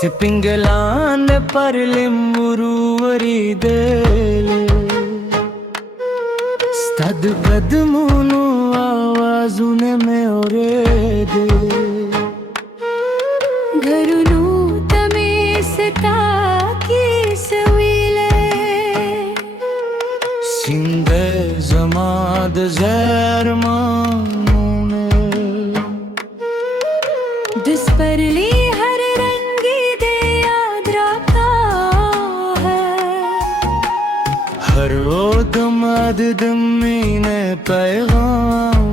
सिपिंगलान पर लिम्बुरुवरिदेले स्तद कदमुनु आवाजुने में ओरेदे घरुनु तमे सता की सविले सिंदे जमाद ज़रमानुने दिस पर ली हर वो दमाद दमीने पैगाम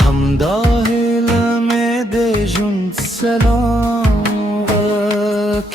हम दाहिल में दे जुन सलाम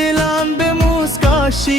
दिलान बे मुस्काशी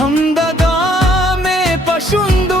हम दादा में पशुंदु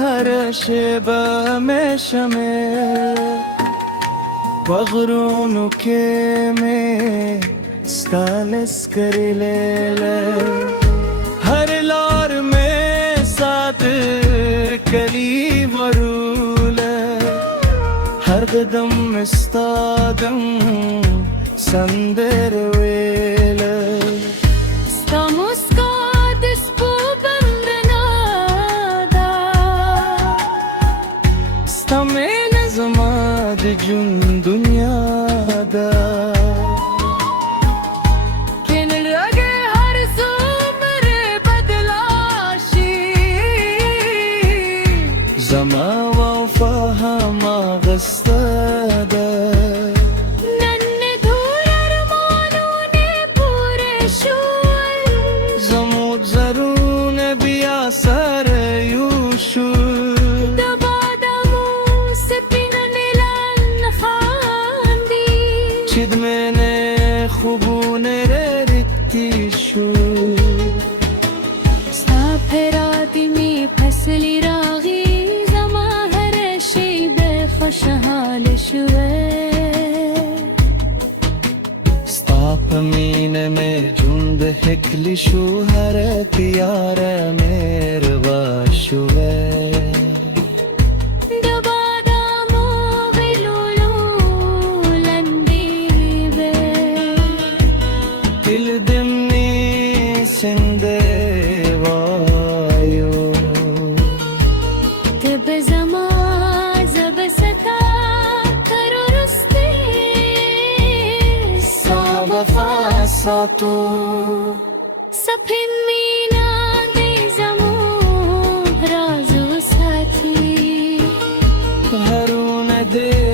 हर शेबा में शमे पगरों के में स्टालिस कर ले हर लार में साथ कली वरूल हर कदम में स्तादम संदर वेल Estamos जुन दुनिया दा किन लगे हर सुमर बदलाशी जमा वफाहमा गस्तादा नन्ने धूर मानो ने पूरे शुल जमूद जरून बिया सर यूशु चिद मैंने खूबून रे रित्तीशु साफराती में फसली रागी जमा हर शेब खुशहाल शुवे स्ताप मीन में झुंड हिकली शुहर तियार मेरवा शुवे दिल दिमनी सिंदे वायो तब जमा जब सता करो रुस्ते सावफा सातो सफिन मीना दे जमो राजो साथी हरून दे